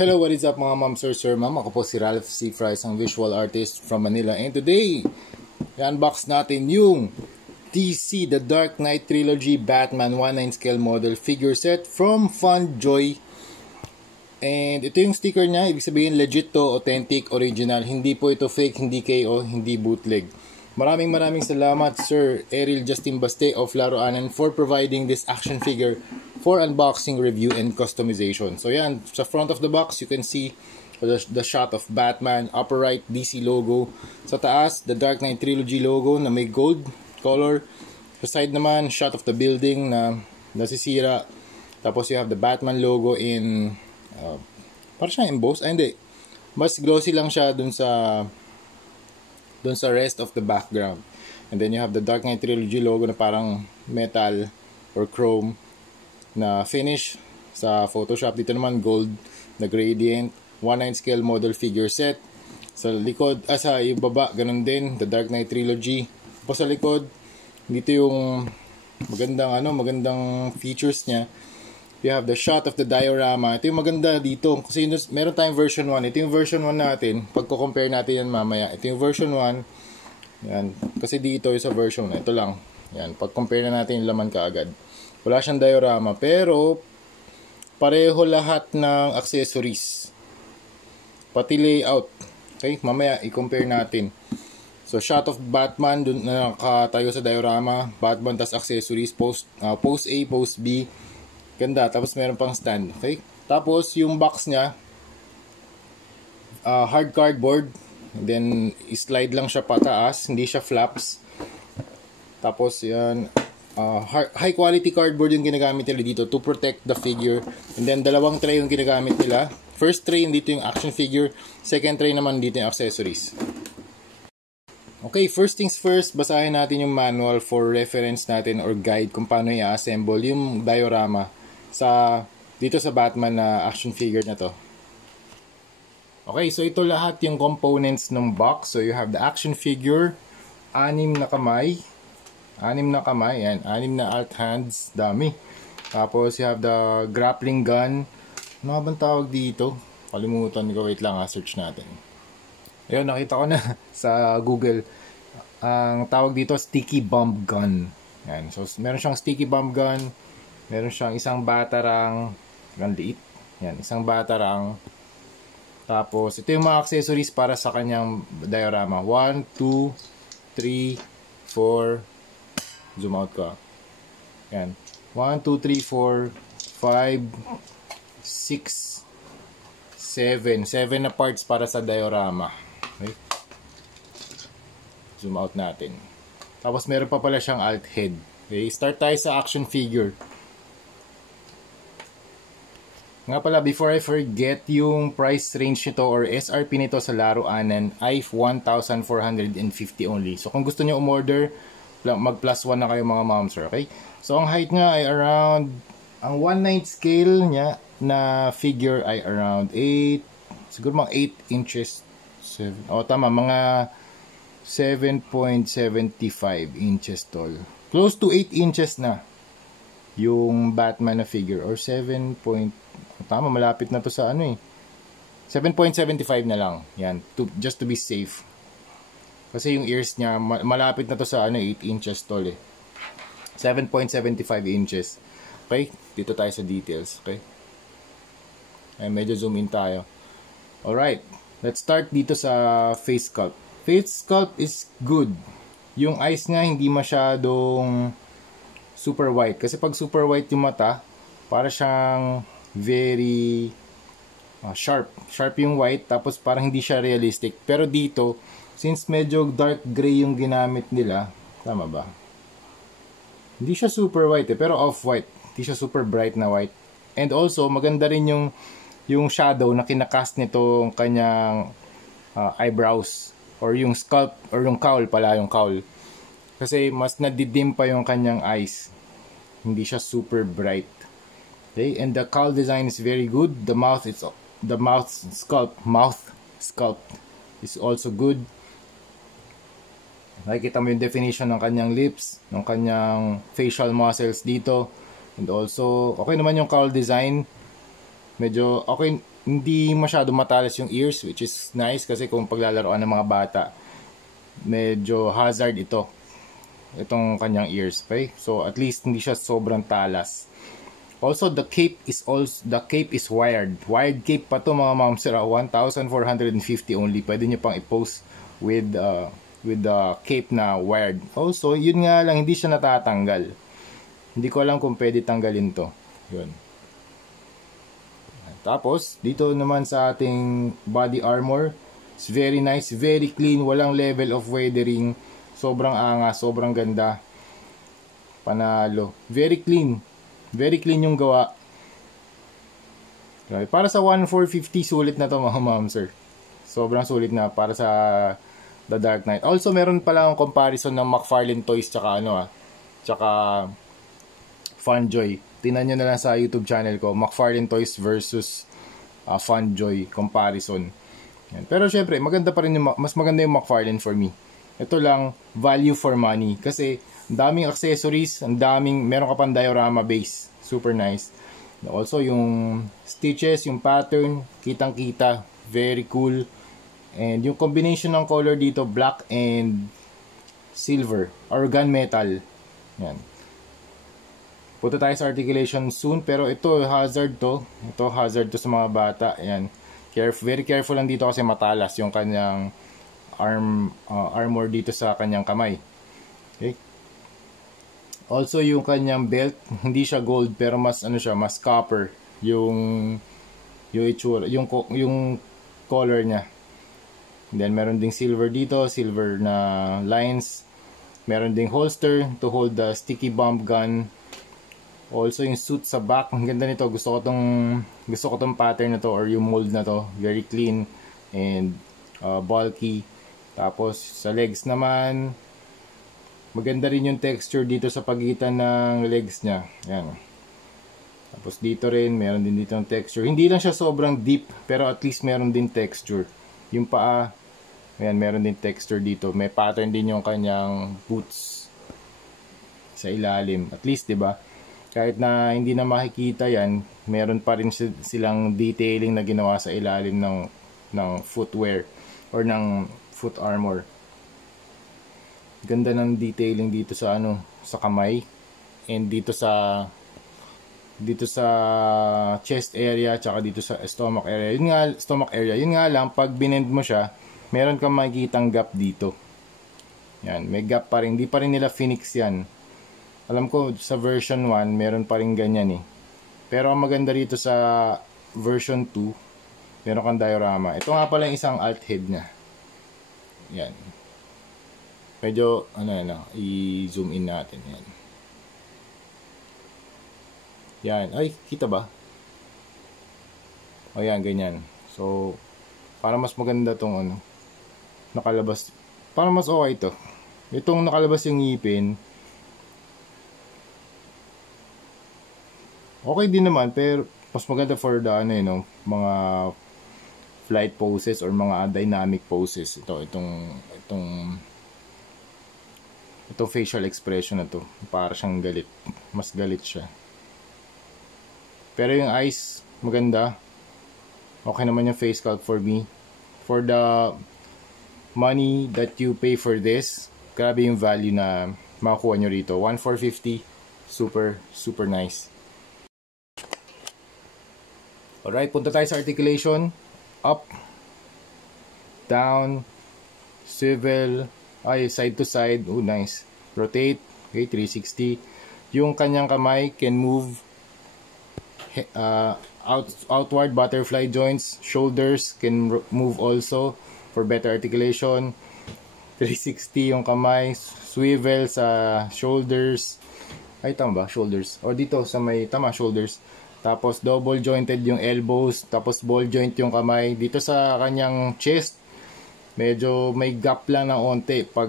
Hello, what is up mga ma'am, sir, ma'am? Ako po si Ralph C. Fries, ang visual artist from Manila. And today, i-unbox natin yung DC The Dark Knight Trilogy Batman 1/9 scale model figure set from FunJoy. And ito yung sticker niya, ibig sabihin legit to, authentic, original. Hindi po ito fake, hindi KO, hindi bootleg. Maraming salamat Sir Eril Justin Baste of Laruanan for providing this action figure for unboxing, review, and customization. So yan, sa front of the box, you can see the shot of Batman, upper right, DC logo. Sa taas, the Dark Knight Trilogy logo na may gold color. Sa side naman, shot of the building na nasisira. Tapos you have the Batman logo in, parang siya embossed. Hindi. Mas glossy lang siya dun sa rest of the background. And then you have the Dark Knight Trilogy logo na parang metal or chrome na finish sa Photoshop. Dito naman gold na gradient, 1/9 scale model figure set. Sa likod, sa yung baba, ganun din, the Dark Knight Trilogy. Tapos sa likod, dito yung magandang features niya. You have the shot of the diorama. Ito yung maganda dito. Kasi meron tayong version 1. Ito yung version 1 natin. Pagko-compare natin yan mamaya. Ito yung version 1. Yan. Kasi dito yung sa version 1. Ito lang. Yan. Pag-compare na natin yung laman kaagad. Wala siyang diorama. Pero, pareho lahat ng accessories. Pati layout. Okay? Mamaya, i-compare natin. So, shot of Batman. Dun na nakatayo sa diorama. Batman tas accessories. Post A, post B. Ganda. Tapos meron pang stand. Okay? Tapos yung box niya, hard cardboard. And then, slide lang siya pataas. Hindi siya flaps. Tapos yan, high quality cardboard yung ginagamit nila dito to protect the figure. And then, dalawang tray yung ginagamit nila. First tray, dito yung action figure. Second tray naman, dito yung accessories. Okay, first things first, basahin natin yung manual for reference natin or guide kung paano i-assemble yung diorama dito sa Batman na action figure na to. Okay, so ito lahat yung components ng box. So you have the action figure, 6 na kamay, yan, 6 na alt hands, dami. Tapos you have the grappling gun. Ano ba bang tawag dito? Kalimutan ko, wait lang search natin. Ayun, nakita ko na sa Google. Ang tawag dito, sticky bomb gun. Yan, so meron siyang sticky bomb gun. Meron siyang isang batarang, ang liit. Yan, isang batarang. Tapos, ito yung mga accessories para sa kanyang diorama. 1, 2, 3, 4. Zoom out ka. Yan. 1, 2, 3, 4, 5, 6, 7. 7 na parts para sa diorama. Okay? Zoom out natin. Tapos, meron pa pala siyang alt head. Okay? Start tayo sa action figure. Nga pala, before I forget, yung price range nito or SRP nito sa Laruanan ay 1,450 only. So kung gusto niyo umorder, mag +1 na kayo mga moms, okay? So ang height nga ay around, ang 1/9 scale niya na figure ay around 8, siguro mga 8 inches. Tama, mga 7.75 inches tall. Close to 8 inches na yung Batman na figure or 7. Tama, malapit na to sa 7.75 na lang. Yan, just to be safe. Kasi yung ears niya, malapit na to sa 8 inches tall 7.75 inches. Okay, dito tayo sa details. Okay, ay medyo zoom in tayo. Alright, let's start dito sa face sculpt. Face sculpt is good. Yung eyes nga hindi masyadong super white. Kasi pag super white yung mata, para siyang very sharp yung white, tapos parang hindi siya realistic. Pero dito, since medyo dark gray yung ginamit nila, tama ba? Hindi siya super white pero off-white. Hindi siya super bright na white. And also, maganda rin yung shadow na kinakast nitong kanyang eyebrows or yung sculpt or yung cowl pala, yung cowl. Kasi mas nadidim pa yung kanyang eyes. Hindi siya super bright. Okay, and the cowl design is very good. The mouth sculpt is also good. Nakikita mo yung definition ng kanyang lips, ng kanyang facial muscles dito. And also, okay naman yung cowl design. Medyo okay, hindi masyado matalas yung ears, which is nice kasi kung paglalaroan ng mga bata, medyo hazard itong kanyang ears, okay? So at least hindi siya sobrang talas. Also the cape is wired cape pa to mga ma'am sir. 1,450 only. Pwede niyo pang i-post with the cape na wired. Also yun nga lang, hindi siya natatanggal. Hindi ko alam kung pwede tanggalin to. Yun. Tapos dito naman sa ating body armor, it's very nice, very clean, walang level of weathering. Sobrang angas, sobrang ganda. Panalo. Very clean. Very clean yung gawa. Para sa 1,450, sulit na to mga ma'am sir. Sobrang sulit na para sa The Dark Knight. Also, meron pala akong comparison ng McFarlane Toys tsaka tsaka Funjoy. Tingnan nyo na lang sa YouTube channel ko, McFarlane Toys versus Funjoy comparison. Yan. Pero syempre, maganda pa rin mas maganda yung McFarlane for me. Ito lang, value for money. Kasi, daming accessories, meron ka pang diorama base. Super nice. Also, yung stitches, yung pattern, kitang-kita. Very cool. And yung combination ng color dito, black and silver. Or gunmetal. Yan. Punta tayo sa articulation soon. Pero ito, hazard to. Ito, hazard to sa mga bata. Yan. Very careful lang dito kasi matalas yung kanyang armor dito sa kanyang kamay. Okay. Also yung kanyang belt, hindi siya gold pero mas mas copper yung itsura, yung color niya. Then meron ding silver dito, silver na lines. Meron ding holster to hold the sticky bomb gun. Also yung suit sa back, ang ganda nito. Gusto ko tong pattern na to or yung mold na to. Very clean and bulky. Tapos sa legs naman, maganda rin yung texture dito sa pagitan ng legs niya. Yan. Tapos dito rin, meron din dito ng texture. Hindi lang siya sobrang deep, pero at least meron din texture. Yung paa, ayan, meron din texture dito. May pattern din yung kanyang boots sa ilalim. At least, 'di ba? Kahit na hindi na makikita 'yan, meron pa rin silang detailing na ginawa sa ilalim ng footwear or ng foot armor. Ganda ng detailing dito sa sa kamay and dito sa chest area tsaka dito sa stomach area. Yun nga lang pag binend mo siya, meron kang makikitang gap dito. Yan, may gap pa rin. Hindi pa rin nila finix yan. Alam ko sa version 1 meron pa rin ganyan eh. Pero ang maganda rito sa version 2, meron kang diorama. Ito nga pala yung isang alt head niya. Yan. Medyo i-zoom in natin yan. Yan. Ay, kita ba? O yan, ganyan. So, para mas maganda tong nakalabas. Para mas okay ito. Itong nakalabas yung ngipin. Okay din naman, pero mas maganda for the mga flight poses or mga dynamic poses. Itong facial expression na to. Para siyang galit. Mas galit siya. Pero yung eyes, maganda. Okay naman yung face sculpt for me. For the money that you pay for this, grabe yung value na makukuha nyo rito. 1,450. Super, super nice. Alright, punta tayo sa articulation. Up, down, swivel, side to side. Oh, nice. Rotate, okay, 360. Yung kanyang kamay can move outward butterfly joints. Shoulders can move also for better articulation. 360 yung kamay. Swivel sa shoulders. Ay, tama ba? Shoulders. O dito sa may, tama, shoulders. Tapos double jointed yung elbows. Tapos ball joint yung kamay. Dito sa kanyang chest, medyo may gap lang ng onte pag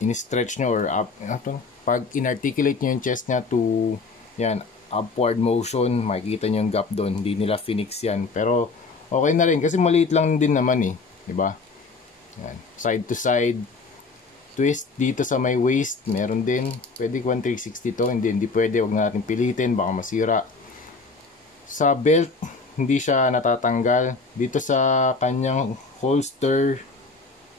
in-stretch nyo or pag in-articulate nyo yung chest niya to yan, upward motion, makikita nyo yung gap doon. Hindi nila finix yan. Pero okay na rin kasi maliit lang din naman eh. Diba? Yan. Side to side. Twist dito sa may waist. Meron din. Pwede 360 to. Hindi pwede. Huwag na natin pilitin. Baka masira. Sa belt, hindi siya natatanggal. Dito sa kanyang holster,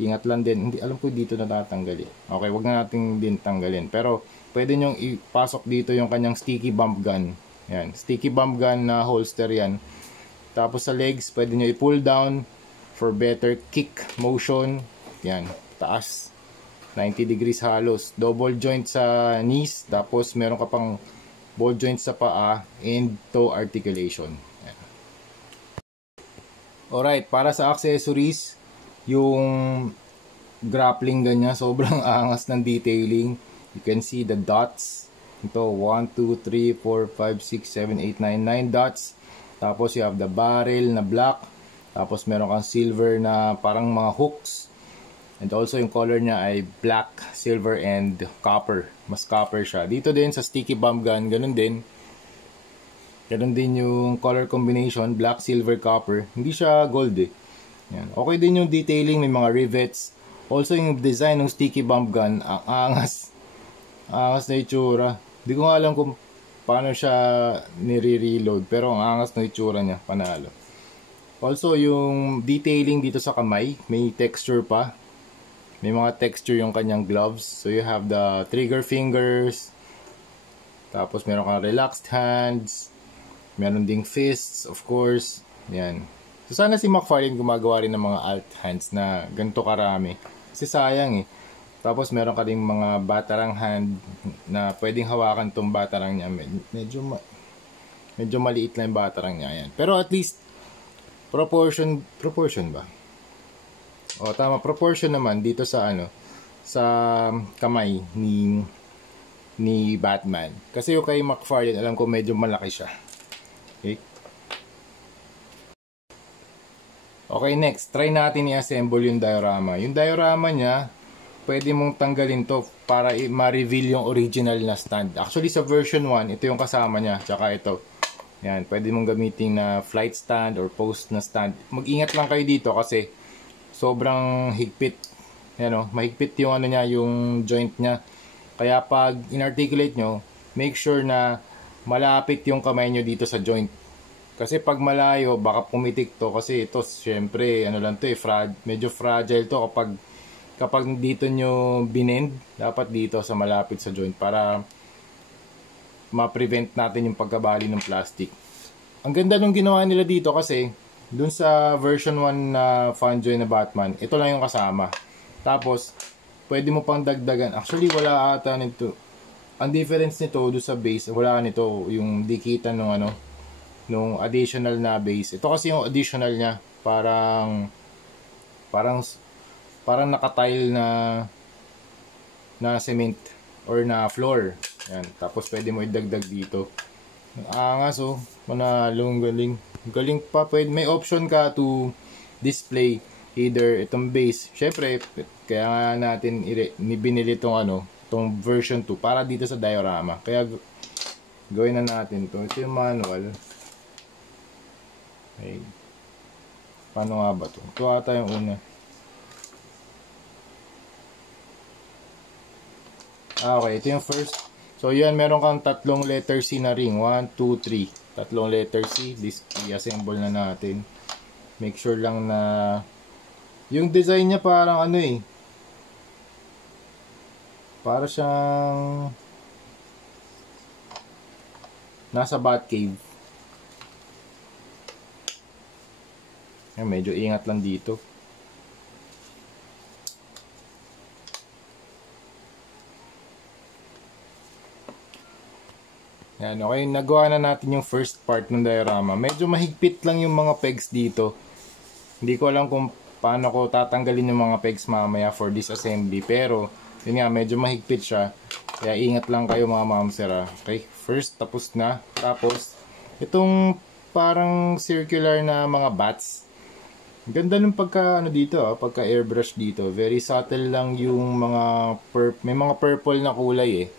ingat lang din. Hindi, alam ko dito natatanggal eh. Okay, wag na natin din tanggalin. Pero, pwede nyong ipasok dito yung kanyang sticky bump gun. Yan, sticky bump gun na holster yan. Tapos sa legs, pwede nyo i-pull down for better kick motion. Yan, taas. 90 degrees halos. Double joint sa knees. Tapos meron ka pang ball joint sa paa and toe articulation. Yan. Alright, para sa accessories, yung grappling ganyan, sobrang angas ng detailing. You can see the dots. Ito, 1, 2, 3, 4, 5, 6, 7, 8, 9 dots. Tapos you have the barrel na black. Tapos meron kang silver na parang mga hooks. And also yung color niya ay black, silver, and copper. Mas copper siya. Dito din sa sticky bump gun, ganun din. Ganun din yung color combination, black, silver, copper. Hindi siya gold eh. Yan. Okay din yung detailing, may mga rivets. Also yung design ng sticky bump gun, ang angas. Angas na itsura. Hindi ko nga alam kung paano siya nire-reload. Pero ang angas na itsura niya, panalo. Also yung detailing dito sa kamay, may texture pa. May mga texture yung kanyang gloves. So you have the trigger fingers. Tapos meron kang relaxed hands. Meron ding fists, of course. Yan. So sana si McFarlane gumagawa rin ng mga alt hands na ganito karami. Kasi sayang eh. Tapos meron ka ding mga batarang hand na pwedeng hawakan tong batarang niya. Medyo maliit lang yung batarang niya. Yan. Pero at least proportion ba? O tama, proportion naman dito sa sa kamay ni Batman. Kasi yung kay McFarlane, alam ko medyo malaki siya. Okay? Okay, next, try natin i-assemble yung diorama. Yung diorama niya, pwede mong tanggalin to para ma-reveal yung original na stand. Actually sa version 1, ito yung kasama niya, tsaka ito. Yan, pwede mong gamitin na flight stand or post na stand. Mag-ingat lang kayo dito kasi sobrang higpit. Yan o, mahigpit yung niya, yung joint niya. Kaya pag inarticulate nyo, make sure na malapit yung kamay nyo dito sa joint. Kasi pag malayo, baka pumitik to. Kasi ito, syempre, lang to medyo fragile to kapag dito nyo binend, dapat dito sa malapit sa joint para ma-prevent natin yung pagkabali ng plastic. Ang ganda nung ginawa nila dito kasi dun sa version 1 na Funjoy na Batman, ito lang yung kasama. Tapos, pwede mo pang dagdagan. Actually, wala ata nito. Ang difference nito dun sa base, wala nito yung dikitan nung additional na base. Ito kasi yung additional niya, parang naka-tile na cement or na floor. Yan. Tapos pwede mo idagdag dito. Ang angas oh, manalong galing. Galing pa, pwede may option ka to display either itong base. Syempre, kaya nga natin binili itong itong version 2 para dito sa diorama. Kaya gawin na natin to. Ito yung manual. Okay. Paano nga ba to? Ito ata yung una. Okay, ito yung first. So yan, meron kang tatlong letter C na ring. 1, 2, 3. Tatlong letter C. This i-assemble na natin. Make sure lang na yung design niya parang para siyang nasa Batcave. Yan, medyo ingat lang dito. Yan, okay, nagawa na natin yung first part ng diorama. Medyo mahigpit lang yung mga pegs dito. Hindi ko alam kung paano ko tatanggalin yung mga pegs mamaya for this assembly. Pero, yun nga, medyo mahigpit siya. Kaya ingat lang kayo mga mamsera. Okay, first, tapos na. Tapos, itong parang circular na mga bats. Ganda ng pagka dito, pagka airbrush dito. Very subtle lang yung mga may mga purple na kulay eh.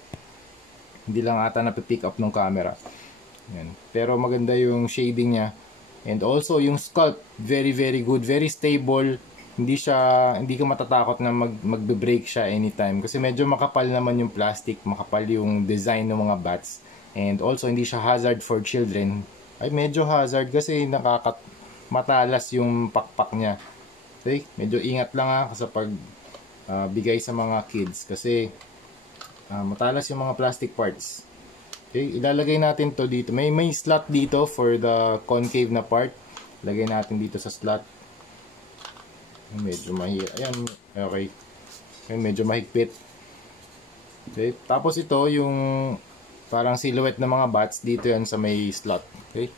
Hindi lang ata napipick up ng camera. Yan. Pero maganda yung shading niya. And also yung sculpt, very very good, very stable. Hindi ka matatakot na magbe-break siya anytime kasi medyo makapal naman yung plastic, makapal yung design ng mga bats. And also hindi siya hazard for children ay medyo hazard kasi matalas yung pakpak niya. Okay, medyo ingat lang sa pag bigay sa mga kids kasi matalas yung mga plastic parts. Okay, ilalagay natin to dito. May slot dito for the concave na part. Lagay natin dito sa slot. Medyo mahirap. Ayan, okay. Ayan, medyo mahigpit. Okay, tapos ito yung parang silhouette ng mga bats dito yan sa may slot. Okay.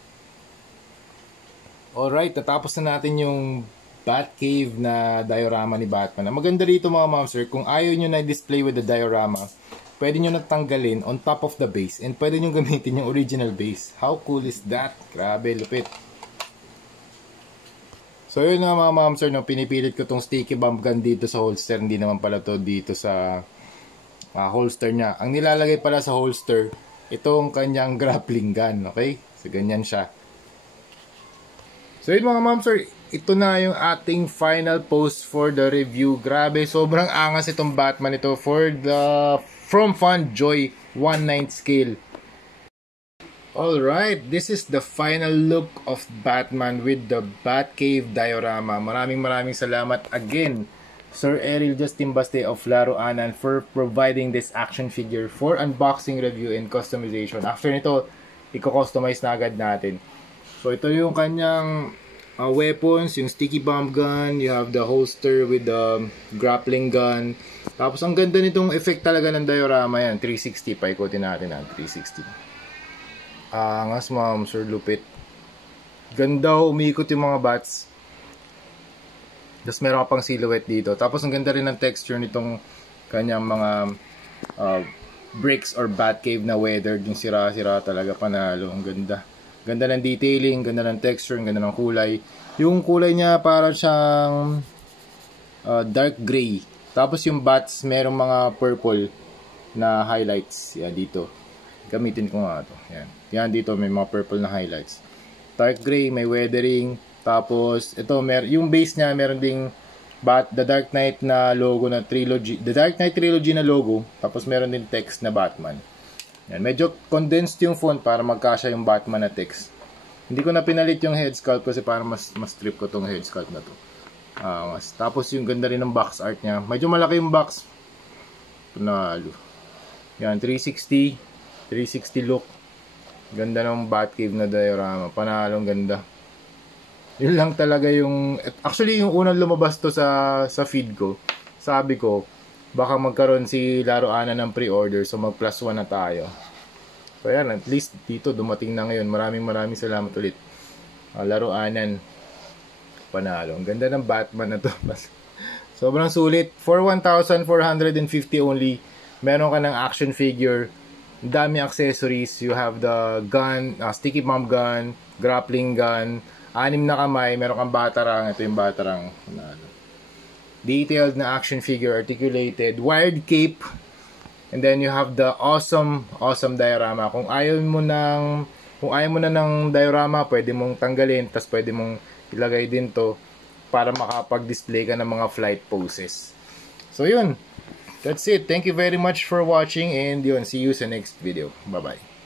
Alright, natapos na natin yung Batcave na diorama ni Batman. Ang maganda rito mga ma'am sir, kung ayaw nyo na display with the diorama, pwede nyo natanggalin on top of the base and pwede nyo gamitin yung original base. How cool is that? Grabe, lupit. So yun nga mga ma'am sir, no, pinipilit ko tong sticky bomb gun dito sa holster. Hindi naman pala to dito sa holster niya. Ang nilalagay pala sa holster, itong kanyang grappling gun. Okay? So ganyan siya. So yun mga ma'am sir, ito na yung ating final post for the review. Grabe, sobrang angas itong Batman ito for the From Fun Joy 1/9 scale. Alright, this is the final look of Batman with the Batcave diorama. Maraming salamat again, Sir Errol Justin Baste of Laro Anan, for providing this action figure for unboxing, review, and customization. After nito, i-customize na agad natin. So ito yung kanyang weapons, yung sticky bomb gun, you have the holster with the grappling gun. Tapos ang ganda nitong effect talaga ng diorama yan, 360, paikotin natin 360. Angas ma'am sir, lupit. Ganda, umikot yung mga bats. Tapos meron ka pang silhouette dito. Tapos ang ganda rin ng texture nitong kanyang mga bricks or Batcave na weathered, yung sira-sira talaga, panalo. Ang ganda. Ganda ng detailing, ganda ng texture, ganda ng kulay. Yung kulay niya parang siyang dark gray. Tapos yung bats, merong mga purple na highlights. Yan, dito. Gamitin ko nga ito. Yan. Yan, dito may mga purple na highlights. Dark gray, may weathering. Tapos, ito, yung base niya, meron ding The Dark Knight na logo na trilogy. The Dark Knight Trilogy na logo. Tapos meron din text na Batman. Yan, medyo condensed yung font para magkasya yung Batman na text. Hindi ko na pinalit yung head sculpt kasi para mas trip ko tong head sculpt na to. Tapos yung ganda rin ng box art niya. Medyo malaki yung box. Panalo. Yan, 360 look. Ganda ng Batcave na diorama. Panalong ganda. Yun lang talaga yung... Actually, yung unang lumabas to sa feed ko, sabi ko, baka magkaroon si Laro Anan ng pre-order, so mag +1 na tayo. So yan, at least dito dumating na ngayon. Maraming salamat ulit. Laro Anan, panalo. Ang ganda ng Batman na to. Sobrang sulit. For 1,450 only, meron ka ng action figure, dami accessories. You have the gun, sticky bomb gun, grappling gun, 6 na kamay, meron kang batarang. Ito yung batarang. Detailed na action figure, articulated, wired cape, and then you have the awesome diorama. Kung ayaw mo na ng diorama, pwede mong tanggalin, tas pwede mong ilagay din to para makapag-display ka ng mga flight poses. So yun, that's it. Thank you very much for watching, and yun, see you sa next video. Bye bye.